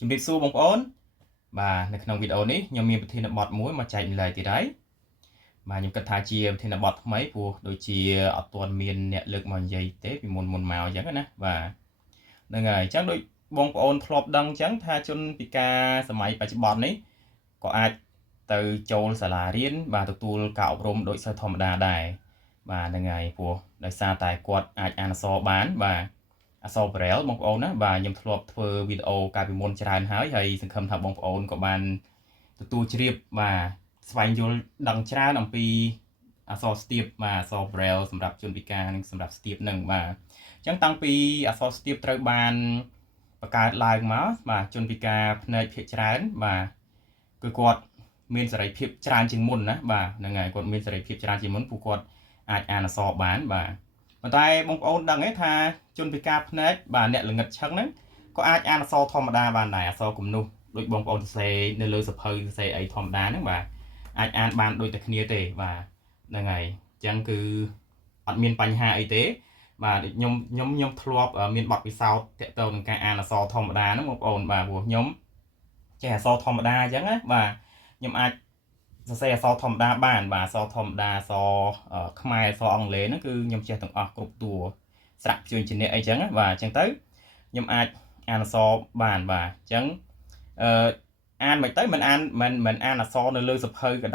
ជំរាបសួរបងប្អូនបាទនៅក្នុងវីដេអូនេះខ្ញុំមានប្រធានបទមួយមកចែកម្លែកទៀតហើយបាទខ្ញុំគិតថាជាប្រធានបទថ្មីព្រោះដូចជាអត់ទាន់មានអ្នកលើកមកនិយាយទេពីមុនមកអញ្ចឹងណាបាទហ្នឹងហើយអញ្ចឹងដូចបងប្អូនធ្លាប់ដឹងអញ្ចឹងថាជនពិការសម័យបច្ចុប្បន្ននេះក៏អាចទៅចូលសាលារៀនបាទទទួលការអប់រំដូចសិស្សធម្មតាដែរបាទហ្នឹងហើយព្រោះដោយសារតែគាត់អាចអានអក្សរបានបាទអក្សរ Braille បងប្អូនណាបាទខ្ញុំធ្លាប់ធ្វើវីដេអូកាលពីមុនច្រើនហើយសង្ឃឹមថាបងប្អូនក៏បានទទួលជ្រាបបាទស្វែងយល់ដឹងច្រើនអំពីអក្សរស្ទាបបាទអក្សរ Braille សម្រាប់ជនពិការនិងសម្រាប់ស្ទាបនឹងបាទអញ្ចឹងតាំងពីអក្សរស្ទាបត្រូវបានបង្កើតឡើងមកបាទជនពិការភ្នែកភាគច្រើនបាទគឺគាត់មានសេរីភាពច្រើនជាងមុនណាបាទហ្នឹងហើយគាត់មានសេរីភាពច្រើនជាងមុនពួកគាត់អាចអានអក្សរបានបាទប៉ុន្តែបងប្អូនដឹងទេថាជនពិការភ្នែកបាទអ្នកល្ងិតឈឹងហ្នឹងក៏អាចអានអក្សរធម្មតាបានដែរអក្សរគំនូសដូចបងប្អូនសរសេរនៅលើសភៅសរសេរអីធម្មតាហ្នឹងបាទអាចអានបានដូចតែគ្នាទេបាទហ្នឹងហើយអញ្ចឹងគឺអត់មានបញ្ហាអីទេបាទខ្ញុំធ្លាប់មានបទពិសោធន៍ទាក់ទងនឹងការអានអក្សរធម្មតាហ្នឹងបងប្អូនបាទព្រោះខ្ញុំចេះអក្សរធម្មតាអញ្ចឹងណាបាទខ្ញុំអាចសរសេរអក្សរធម្មតាបានបាទអក្សរធម្មតាអក្សរខ្មែរអក្សរអង់គ្លេសហ្នឹងគឺខ្ញុំចេះទាំងអស់គ្រប់តួស្រៈព្យញ្ជនៈអីចឹងណាបាទអញ្ចឹងទៅខ្ញុំអាចអានអក្សរបានបាទអញ្ចឹងអានមិនទៅមិនអានអក្សរនៅលើសភៅกระ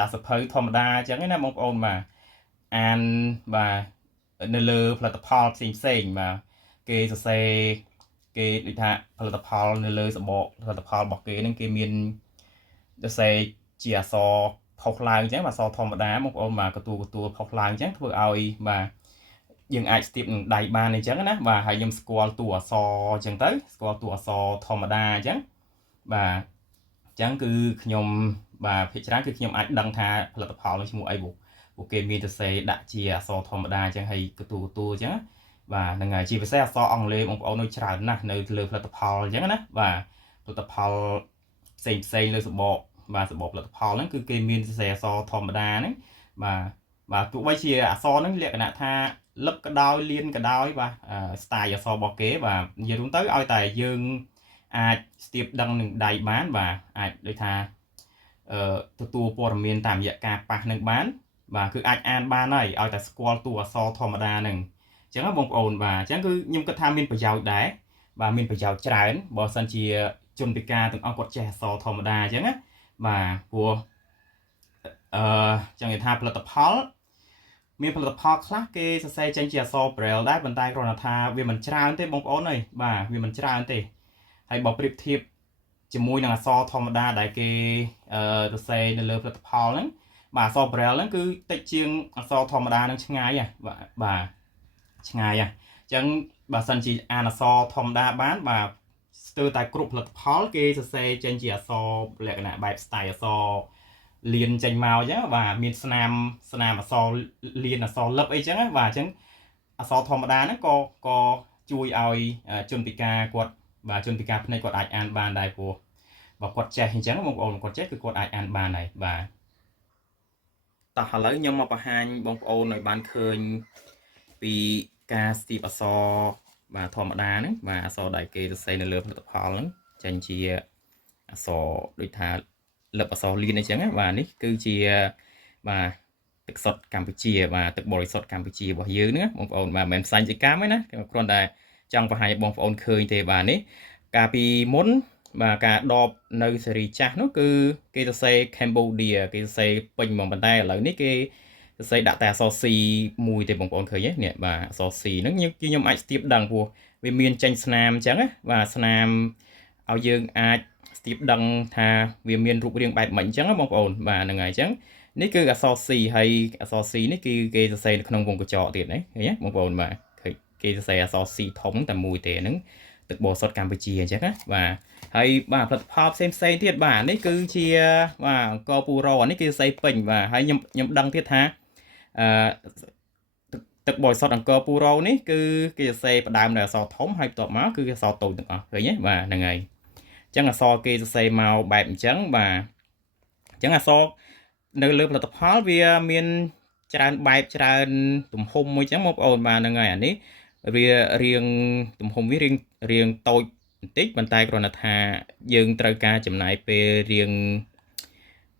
ดาษសភៅធម្មតាអញ្ចឹងណាបងប្អូនបាទអានបាទនៅលើផលិតផលផ្សេងបាទគេសរសេរគេដូចថាផលិតផលនៅលើសបកផលិតផលរបស់គេហ្នឹងគេមានសរសេរជាអក្សរផុសឡើងអញ្ចឹងអក្សរធម្មតាបងប្អូនបាទកតួផុសឡើងអញ្ចឹងធ្វើឲ្យបាទយើងអាចស្ទាបនឹងដៃបានអញ្ចឹងណាបាទហើយខ្ញុំស្គាល់តួអក្សរអញ្ចឹងទៅស្គាល់តួអក្សរធម្មតាអញ្ចឹងបាទអញ្ចឹងគឺខ្ញុំបាទភាគច្រើនគឺខ្ញុំអាចដឹងថាផលិតផលនោះឈ្មោះអីពួកគេមានសរសេរដាក់ជាអក្សរធម្មតាអញ្ចឹងហើយកតួអញ្ចឹងបាទហ្នឹងហើយជាពិសេសអក្សរអង់គ្លេសបងប្អូននោះច្រើនណាស់នៅលើផលិតផលអញ្ចឹងណាបាទផលិតផលផ្សេងលើសបកបាទសបកផលិតផលហ្នឹងគឺគេមានសរសេរអក្សរធម្មតាហ្នឹងបាទទោះបីជាអក្សរហ្នឹងលក្ខណៈថាលឹបក៏ដោយលៀនក៏ដោយបាទស្ទាយអក្សររបស់គេបាទនិយាយរួមទៅឲ្យតែយើងអាចស្ទាបដឹងនឹងដៃបានបាទអាចដូចថាទទួលព័ត៌មានតាមរយៈការប៉ះនឹងបានបាទគឺអាចអានបានហើយឲ្យតែស្គាល់តួអក្សរធម្មតាហ្នឹងអញ្ចឹងបងប្អូនបាទអញ្ចឹងគឺខ្ញុំគិតថាមានប្រយោជន៍ដែរបាទមានប្រយោជន៍ច្រើនបើសិនជាជនពិការទាំងអស់គាត់ចេះអក្សរធម្មតាអញ្ចឹងណាបាទព្រោះចង់និយាយថាផលិតផលមានផលិតផលខ្លះគេសរសេរចេញជាអក្សរ Braille ដែរប៉ុន្តែគ្រាន់តែថាវាមិនច្រើនទេបងប្អូនអើយបាទវាមិនច្រើនទេហើយបើប្រៀបធៀបជាមួយនឹងអក្សរធម្មតាដែលគេសរសេរនៅលើផលិតផលហ្នឹងបាទអក្សរ Braille ហ្នឹងគឺតិចជាងអក្សរធម្មតានឹងឆ្ងាយបាទឆ្ងាយអញ្ចឹងបើសិនជាអានអក្សរធម្មតាបានបាទស្ទើរតែគ្រប់ផលិតផលគេសរសេរចេញជាអក្សរលក្ខណៈបែប style អក្សរលៀនចេញមកអញ្ចឹងបាទមានស្នាមអក្សរលៀនអក្សរលឹបអីចឹងបាទអញ្ចឹងអក្សរធម្មតាហ្នឹងក៏ជួយឲ្យជនពិការគាត់បាទជនពិការភ្នែកគាត់អាចអានបានដែរព្រោះបើគាត់ចេះអញ្ចឹងបងប្អូនគាត់ចេះគឺគាត់អាចអានបានហើយបាទតោះឥឡូវខ្ញុំមកបង្ហាញបងប្អូនឲ្យបានឃើញពីការស្ទាបអក្សរបាទធម្មតាហ្នឹងបាទអក្សរដែលគេសរសេរនៅលើផលិតផលហ្នឹងចេញជាអក្សរដូចថាលឹបអក្សរលៀនអីចឹងបាទនេះគឺជាបាទទឹកសុទ្ធកម្ពុជាបាទទឹកបរិសុទ្ធកម្ពុជារបស់យើងហ្នឹងបងប្អូនបាទមិនមែនផ្សាយជាកម្មទេណាគ្រាន់តែចង់បង្ហាញឲ្យបងប្អូនឃើញទេបាទនេះកាលពីមុនបាទការដបនៅសេរីចាស់នោះគឺគេសរសេរ Cambodia គេសរសេរពេញហ្មងប៉ុន្តែឥឡូវនេះគេសរសេរដាក់តែអក្សរ C មួយទេបងប្អូនឃើញទេនេះបាទអក្សរ C ហ្នឹងខ្ញុំអាចស្ទាបដឹងព្រោះវាមានចេញស្នាមអញ្ចឹងណាបាទស្នាមឲ្យយើងអាចស្ទាបដឹងថាវាមានរូបរាងបែបម៉េចអញ្ចឹងណាបងប្អូនបាទហ្នឹងហើយអញ្ចឹងនេះគឺអក្សរ C ហើយអក្សរ C នេះគឺគេសរសេរនៅក្នុងវងកញ្ចក់ទៀតណាឃើញទេបងប្អូនបាទឃើញគេសរសេរអក្សរ C ធំតែមួយទេហ្នឹងទឹកបរិសុទ្ធកម្ពុជាអញ្ចឹងណាបាទហើយបាទផលិតផលផ្សេងទៀតបាទនេះគឺជាបាទអង្គរពូរ៉ូនេះគេសរសេរពេញបាទហើយខ្ញុំដឹងទៀតថាទឹកបរិសុទ្ធអង្គរពូរ៉ូនេះគឺគេសរសេរផ្ដើមនៅអក្សរធំហើយបន្ទាប់មកគឺអក្សរតូចទាំងអស់ឃើញទេបាទហ្នឹងហើយអញ្ចឹងអក្សរគេសរសេរមកបែបអញ្ចឹងបាទអញ្ចឹងអក្សរនៅលើផលិតផលវាមានច្រើនបែបច្រើនទំហំមួយអញ្ចឹងបងប្អូនបាទហ្នឹងហើយអានេះវារៀងទំហំវារៀងតូច បន្តិចប៉ុន្តែគ្រាន់តែថាយើងត្រូវការចំណាយពេលរៀង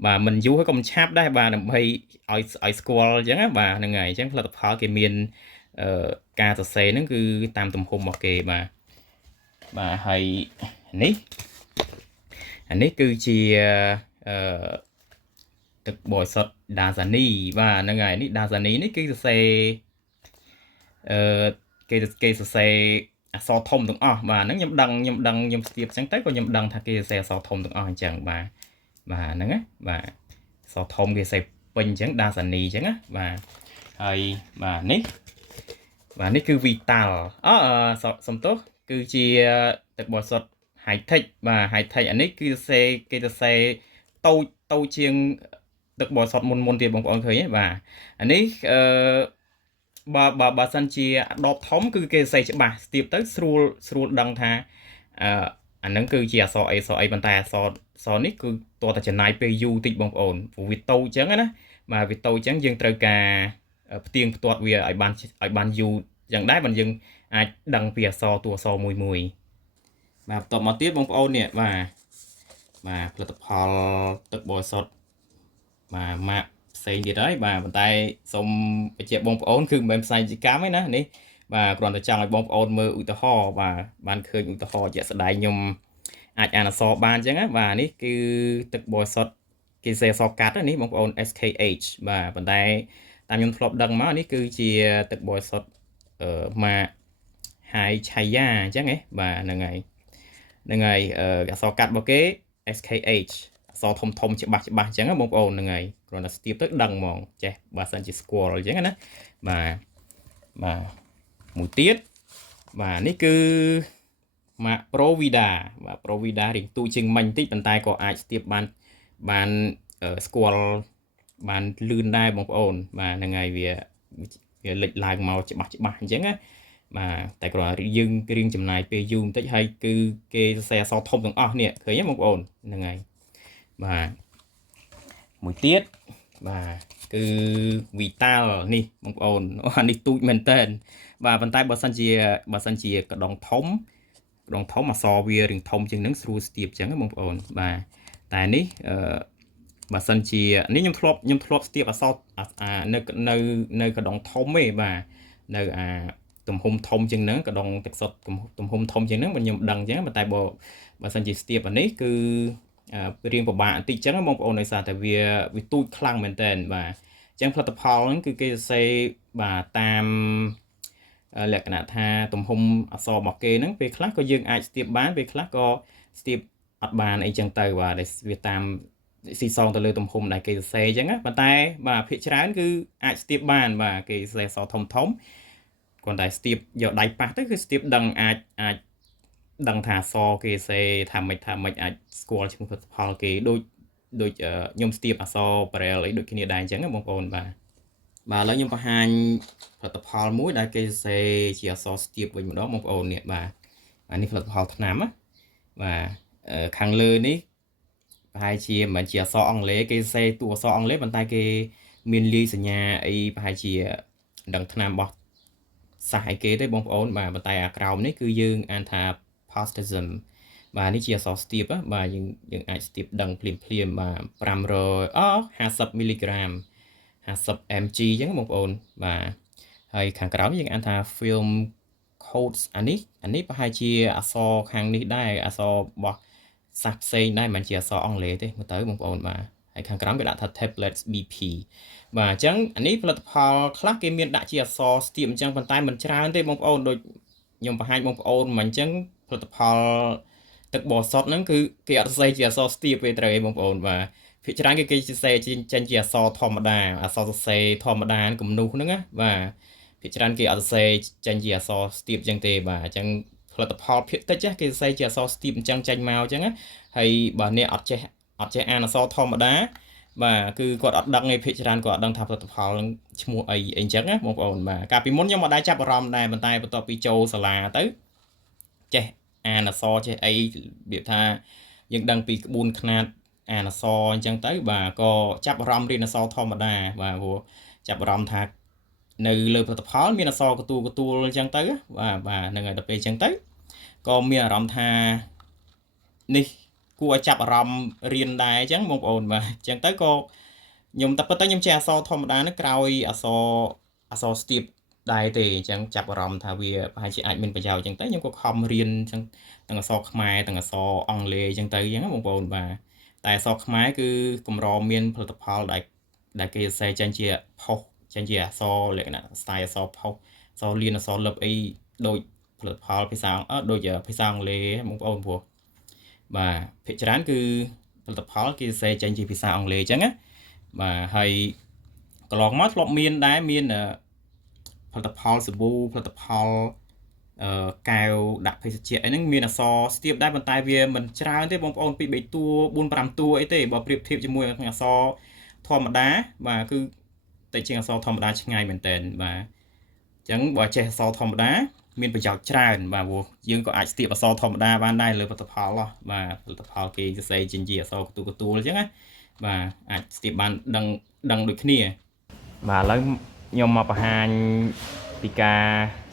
បាទមិនយូរហើយក៏មិនឆាប់ដែរបាទដើម្បីឲ្យស្គាល់អញ្ចឹងណាបាទហ្នឹងហើយអញ្ចឹងផលិតផលគេមានការសរសេរហ្នឹងគឺតាមទំហំរបស់គេបាទហើយនេះគឺជាអឺទឹកបរិសុទ្ធដាសានីបាទហ្នឹងហើយនេះដាសានីនេះគឺសរសេរគេសរសេរអក្សរធំទាំងអស់បាទហ្នឹងខ្ញុំស្ទាបអញ្ចឹងទៅក៏ខ្ញុំដឹងថាគេសរសេរអក្សរធំទាំងអស់អញ្ចឹងបាទហ្នឹងណាបាទអក្សរធំគេសរសេរពេញអញ្ចឹងដាសានីអញ្ចឹងណាបាទហើយបាទនេះគឺ Vital សំទោសគឺជាទឹកបរិសុទ្ធ High Tech បាទ High Tech អានេះគឺគេសរសេរតូចជាងទឹកបរិសុទ្ធមុនទៀតបងប្អូនឃើញទេបាទអានេះបើសិនជាដបធំគឺគេសរសេរច្បាស់ស្ទាបទៅស្រួលដឹងថាអាហ្នឹងគឺជាអក្សរអីប៉ុន្តែអក្សរនេះគឺតើតែចំណាយពេលយូរតិចបងប្អូនព្រោះវាតូចអញ្ចឹងណាបាទវាតូចអញ្ចឹងយើងត្រូវការផ្ទៀងផ្ទាត់វាឲ្យបានយូរយ៉ាងដែរបើយើងអាចដឹងពីអក្សរតួអក្សរមួយបាទបន្តមកទៀតបងប្អូននេះបាទផលិតផលទឹកបរិសុទ្ធបាទម៉ាកផ្សេងទៀតហើយបាទប៉ុន្តែសូមបញ្ជាក់បងប្អូនគឺមិនមែនផ្សាយជាកម្មទេណានេះបាទគ្រាន់តែចង់ឲ្យបងប្អូនមើលឧទាហរណ៍បាទបានឃើញឧទាហរណ៍ជាក់ស្ដែងខ្ញុំអាចអានអក្សរបានអញ្ចឹងណាបាទនេះគឺទឹកបរិសុទ្ធគេសេអក្សរកាត់នេះបងប្អូន SKH បាទប៉ុន្តែតាមខ្ញុំធ្លាប់ដឹងមកនេះគឺជាទឹកបរិសុទ្ធម៉ាក High Chaya អញ្ចឹងហ៎បាទហ្នឹងហើយអក្សរកាត់របស់គេ SKH អក្សរធំច្បាស់អញ្ចឹងណាបងប្អូនហ្នឹងហើយគ្រាន់តែស្ទាបទៅដឹងហ្មងចេះបើសិនជាស្គាល់អញ្ចឹងណាបាទមួយទៀតបាទនេះគឺម៉ាក Provida បាទ Provida រៀងទូជាងមិញបន្តិចប៉ុន្តែក៏អាចស្ទាបបានស្គាល់បានលឿនដែរបងប្អូនបាទហ្នឹងហើយវាលេចឡើងមកច្បាស់អញ្ចឹងណាបាទតែគ្រាន់តែយើងរៀងចំណាយពេលយូរបន្តិចហើយគឺគេសរសេរអក្សរធំទាំងអស់នេះឃើញទេបងប្អូនហ្នឹងហើយបាទមួយទៀតបាទគឺ Vital នេះបងប្អូនអានេះទូចមែនតើបាទប៉ុន្តែបើសិនជាកដុងធំអក្សរវារៀងធំជាងនឹងស្រួលស្ទាបអញ្ចឹងបងប្អូនបាទតែនេះបើសិនជានេះខ្ញុំធ្លាប់ស្ទាបអក្សរនៅកដុងធំទេបាទនៅទំហំធំជាងហ្នឹងកដុងទឹកសុទ្ធទំហំធំជាងហ្នឹងខ្ញុំដឹងអញ្ចឹងតែបើសិនជាស្ទាបអានេះគឺរៀងពិបាកបន្តិចអញ្ចឹងបងប្អូនដោយសារតែវាទូចខ្លាំងមែនតើបាទអញ្ចឹងផលិតផលហ្នឹងគឺគេសរសេរបាទតាមលក្ខណៈថាទំហំអក្សររបស់គេហ្នឹងពេលខ្លះក៏យើងអាចស្ទាបបានពេលខ្លះក៏ស្ទាបអត់បានអីចឹងទៅបាទវាតាមស៊ីសងទៅលើទំហំដែលគេសរសេរអញ្ចឹងណាប៉ុន្តែបាទភាគច្រើនគឺអាចស្ទាបបានបាទគេសរសេរអក្សរធំគ្រាន់តែស្ទាបយកដៃប៉ះទៅគឺស្ទាបដឹងអាចដឹងថាអក្សរគេសរសេរថាម៉េចអាចស្គាល់ឈ្មោះផលិតផលគេដូចខ្ញុំស្ទាបអក្សរ Braille អីដូចគ្នាដែរអញ្ចឹងណាបងប្អូនបាទឥឡូវខ្ញុំបង្ហាញផលិតផលមួយដែលគេសរសេរជាអក្សរស្ទាបវិញម្ដងបងប្អូននេះបាទនេះផលិតផលថ្នាំណាបាទខាងលើនេះប្រហែលជាមិនមែនជាអក្សរអង់គ្លេសគេសរសេរតួអក្សរអង់គ្លេសប៉ុន្តែគេមានលាយសញ្ញាអីប្រហែលជាដឹងថ្នាំរបស់សាសអីគេទេបងប្អូនបាទប៉ុន្តែអាក្រោមនេះគឺយើងអានថា Postism បាទនេះជាអក្សរស្ទាបបាទយើងអាចស្ទាបដឹងភ្លាមបាទ50 មីលីក្រាម50 mg អញ្ចឹងបងប្អូនបាទហើយខាងក្រោមយើងអានថា film codes អានេះប្រហែលជាអក្សរខាងនេះដែរអក្សររបស់សាសផ្សេងដែរមិនជាអក្សរអង់គ្លេសទេមើលទៅបងប្អូនបាទហើយខាងក្រោមគេដាក់ថា tablets BP បាទអញ្ចឹងអានេះផលិតផលខ្លះគេមានដាក់ជាអក្សរស្ទាបអញ្ចឹងប៉ុន្តែមិនច្រើនទេបងប្អូនដូចខ្ញុំបង្ហាញបងប្អូនមិនអញ្ចឹងផលិតផលទឹកបរិសុទ្ធហ្នឹងគឺគេអត់សរសេរជាអក្សរស្ទាបទេត្រូវឯងបងប្អូនបាទភាគច្រើនគេសរសេរចេញជាអក្សរធម្មតាអក្សរសរសេរធម្មតាគំនូសហ្នឹងណាបាទភាគច្រើនគេអត់សរសេរចេញជាអក្សរស្ទាបអញ្ចឹងទេបាទអញ្ចឹងផលិតផលភាគតិចគេសរសេរជាអក្សរស្ទាបអញ្ចឹងចេញមកអញ្ចឹងណាហើយបើអ្នកអត់ចេះអានអក្សរធម្មតាបាទគឺគាត់អត់ដឹងទេភាគច្រើនគាត់អត់ដឹងថាផលិតផលនឹងឈ្មោះអីអញ្ចឹងណាបងប្អូនបាទកាលពីមុនខ្ញុំអត់ដែរចាប់អារម្មណ៍ដែរប៉ុន្តែបន្ទាប់ពីចូលសាលាទៅចេះអានអក្សរចេះអីរបៀបថាយើងដឹងពីក្បួនខ្នាតអានអក្សរអញ្ចឹងទៅបាទក៏ចាប់អារម្មណ៍រៀនអក្សរធម្មតាបាទព្រោះចាប់អារម្មណ៍ថានៅលើផលិតផលមានអក្សរកទួលអញ្ចឹងទៅបាទហ្នឹងហើយដល់ពេលអញ្ចឹងទៅ ก็มีអារម្មណ៍ថានេះគួរឲ្យចាប់អារម្មណ៍រៀនដែរអញ្ចឹងបងប្អូនបាទអញ្ចឹងទៅក៏ខ្ញុំតែប៉ុន្តែខ្ញុំចេះអក្សរធម្មតាហ្នឹងក្រោយអក្សរស្ទាបដែរទេអញ្ចឹងចាប់អារម្មណ៍ថាវាប្រហែលជាអាចមានប្រយោជន៍អញ្ចឹងទៅខ្ញុំក៏ខំរៀនអញ្ចឹងទាំងអក្សរខ្មែរទាំងអក្សរអង់គ្លេសអញ្ចឹងទៅអញ្ចឹងបងប្អូនបាទតែអក្សរខ្មែរគឺកម្រមានផលិតផលដែលគេសរសេរចេញជាផុសចេញជាអក្សរលក្ខណៈ style អក្សរផុសអក្សរលៀនអក្សរលឹបអីដូចផលិតផលភាសាដូចភាសាអង់គ្លេសបងប្អូនព្រោះបាទភាគច្រើនគឺផលិតផលគេសរសេរចេញជាភាសាអង់គ្លេសអញ្ចឹងណាបាទហើយកន្លងមកធ្លាប់មានដែរមានផលិតផលសាប៊ូផលិតផលកែវដាក់ភេសជ្ជៈអីហ្នឹងមានអក្សរស្ទាបដែរប៉ុន្តែវាមិនច្រើនទេបងប្អូន2 3តួ4 5តួអីទេបើប្រៀបធៀបជាមួយនឹងអក្សរធម្មតាបាទគឺតែជាងអក្សរធម្មតាឆ្ងាយមែនតើបាទអញ្ចឹងបើចេះអក្សរធម្មតាមានប្រយោជន៍ច្រើនបាទព្រោះយើងក៏អាចស្ទាបអក្សរធម្មតាបានដែរលើផលិតផលបាទផលិតផលគេសរសេរជាអក្សរកទួលអញ្ចឹងណាបាទអាចស្ទាបបានដឹងដូចគ្នាបាទឥឡូវខ្ញុំមកបង្ហាញពីការ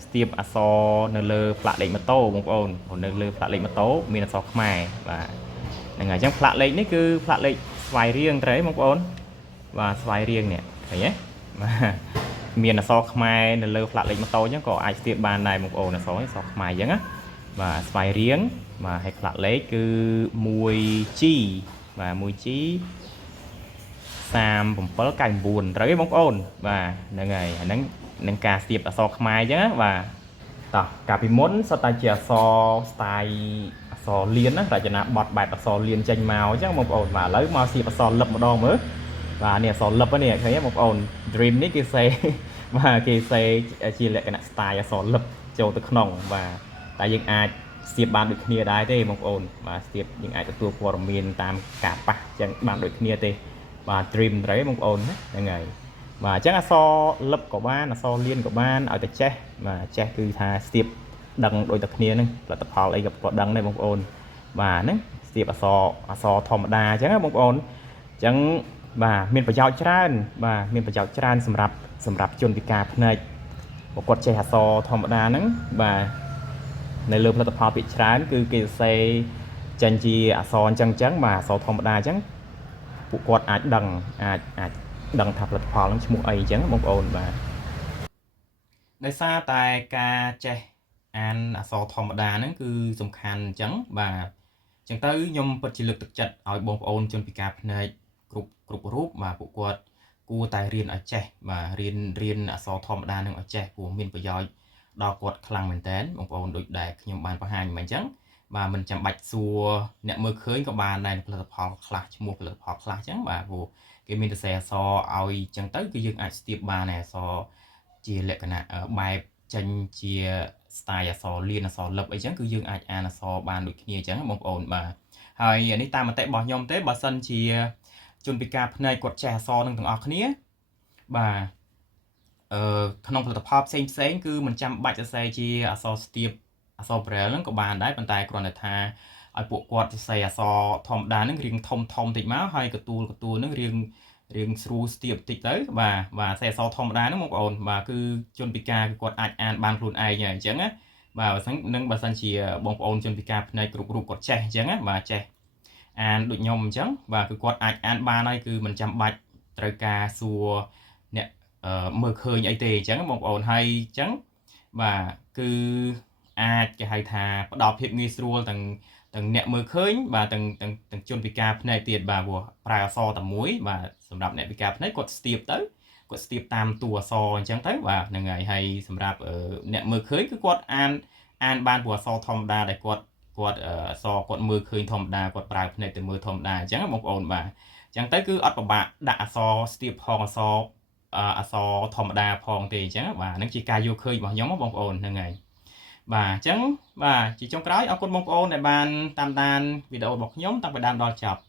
ស្ទាបអក្សរនៅលើផ្លាកលេខម៉ូតូបងប្អូននៅលើផ្លាកលេខម៉ូតូមានអក្សរខ្មែរបាទហ្នឹងហើយអញ្ចឹងផ្លាកលេខនេះគឺផ្លាកលេខស្វ័យរៀងត្រូវបងប្អូនបាទស្វ័យរៀងនេះឃើញទេបាទមានអក្សរខ្មែរនៅលើផ្លាកលេខម៉ូតូអញ្ចឹងក៏អាចស្ទាបបានដែរបងប្អូនអក្សរខ្មែរអញ្ចឹងណាបាទស្វ័យរៀងបាទហើយផ្លាកលេខគឺ 1G បាទ 1G 3799ត្រូវទេបងប្អូនបាទហ្នឹងហើយអាហ្នឹងនឹងការស្ទាបអក្សរខ្មែរអញ្ចឹងណាបាទតោះកាលពីមុនសុទ្ធតែជាអក្សរ style អក្សរលៀនណារចនាបថបែបអក្សរលៀនចេញមកអញ្ចឹងបងប្អូនបាទឥឡូវមកស្ទាបអក្សរលឹបម្ដងមើលបាទនេះអក្សរលឹបនេះឃើញទេបងប្អូន Dream នេះគេសេបាទគេសេជាលក្ខណៈ style អក្សរលឹបចូលទៅក្នុងបាទតែយើងអាចស្ទាបបានដូចគ្នាដែរទេបងប្អូនបាទស្ទាបយើងអាចទទួលព័ត៌មានតាមការប៉ះអញ្ចឹងបានដូចគ្នាទេបាទ Dream ត្រូវទេបងប្អូនហ្នឹងហើយបាទអញ្ចឹងអក្សរលឹបក៏បានអក្សរលៀនក៏បានឲ្យតែចេះបាទចេះគឺថាស្ទាបដឹងដូចតែគ្នាហ្នឹងផលិតផលអីក៏ដឹងដែរបងប្អូនបាទហ្នឹងស្ទាបអក្សរធម្មតាអញ្ចឹងណាបងប្អូនអញ្ចឹងបាទមានប្រយោជន៍ច្រើនបាទមានប្រយោជន៍ច្រើនសម្រាប់ជនពិការភ្នែកបើគាត់ចេះអក្សរធម្មតាហ្នឹងបាទនៅលើផលិតផលភាគច្រើនគឺគេសរសេរចេញជាអក្សរអញ្ចឹងបាទអក្សរធម្មតាអញ្ចឹងពួកគាត់អាចដឹងដឹងថាផលិតផលហ្នឹងឈ្មោះអីអញ្ចឹងបងប្អូនបាទដោយសារតែការចេះអានអក្សរធម្មតាហ្នឹងគឺសំខាន់អញ្ចឹងបាទអញ្ចឹងទៅខ្ញុំពិតជាលើកទឹកចិត្តឲ្យបងប្អូនជនពិការភ្នែកគ្រប់រូបបាទពួកគាត់គួរតែរៀនឲ្យចេះបាទរៀនអក្សរធម្មតានឹងឲ្យចេះព្រោះមានប្រយោជន៍ដល់គាត់ខ្លាំងមែនតើបងប្អូនដូចដែលខ្ញុំបានបង្ហាញមកអញ្ចឹងបាទមិនចាំបាច់សួរអ្នកមើលឃើញក៏បានដែរផលិតផលខ្លះឈ្មោះផលិតផលខ្លះអញ្ចឹងបាទព្រោះគេមានសរសេរអក្សរឲ្យអញ្ចឹងទៅគឺយើងអាចស្ទាបបានអក្សរជាលក្ខណៈបែបចេញជា style អក្សរលៀនអក្សរលឹបអីចឹងគឺយើងអាចអានអក្សរបានដូចគ្នាអញ្ចឹងបងប្អូនបាទហើយនេះតាមមតិរបស់ខ្ញុំទេបើសិនជាជនពិការភ្នែកគាត់ចេះអក្សរនឹងទាំងអស់គ្នាបាទក្នុងផលិតផលផ្សេងគឺមិនចាំបាច់សរសេរជាអក្សរស្ទាបអក្សរ Braille ហ្នឹងក៏បានដែរប៉ុន្តែគ្រាន់តែថាឲ្យពួកគាត់សរសេរអក្សរធម្មតាហ្នឹងរៀងធំតិចមកហើយកទួលហ្នឹងរៀងស្រួលស្ទាបតិចទៅបាទសរសេរអក្សរធម្មតាហ្នឹងបងប្អូនបាទគឺជនពិការគឺគាត់អាចអានបានខ្លួនឯងហើយអញ្ចឹងណាបាទបើសិនជាបងប្អូនជនពិការភ្នែកគ្រប់រូបគាត់ចេះអញ្ចឹងណាបាទចេះអានដូចខ្ញុំអញ្ចឹងបាទគឺគាត់អាចអានបានហើយគឺមិនចាំបាច់ត្រូវការសួរអ្នកមើលឃើញអីទេអញ្ចឹងបងប្អូនហើយអញ្ចឹងបាទគឺអាចគេហៅថាផ្ដល់ភាពងាយស្រួលទាំងអ្នកមើលឃើញបាទទាំងជនពិការភ្នែកទៀតបាទព្រោះប្រើអក្សរតែមួយបាទសម្រាប់អ្នកពិការភ្នែកគាត់ស្ទាបទៅគាត់ស្ទាបតាមតួអក្សរអញ្ចឹងទៅបាទហ្នឹងហើយសម្រាប់អ្នកមើលឃើញគឺគាត់អានបានព្រោះអក្សរធម្មតាដែលគាត់អក្សរគាត់មើលឃើញធម្មតាគាត់ប្រើភ្នែកទៅមើលធម្មតាអញ្ចឹងបងប្អូនបាទអញ្ចឹងទៅគឺអត់ពិបាកដាក់អក្សរស្ទាបផងអក្សរធម្មតាផងទេអញ្ចឹងបាទហ្នឹងជាការយល់ឃើញរបស់ខ្ញុំបងប្អូនហ្នឹងហើយបាទអញ្ចឹងបាទជាចុងក្រោយអរគុណបងប្អូនដែលបានតាមដានវីដេអូរបស់ខ្ញុំតាំងពីដើមដល់ចប់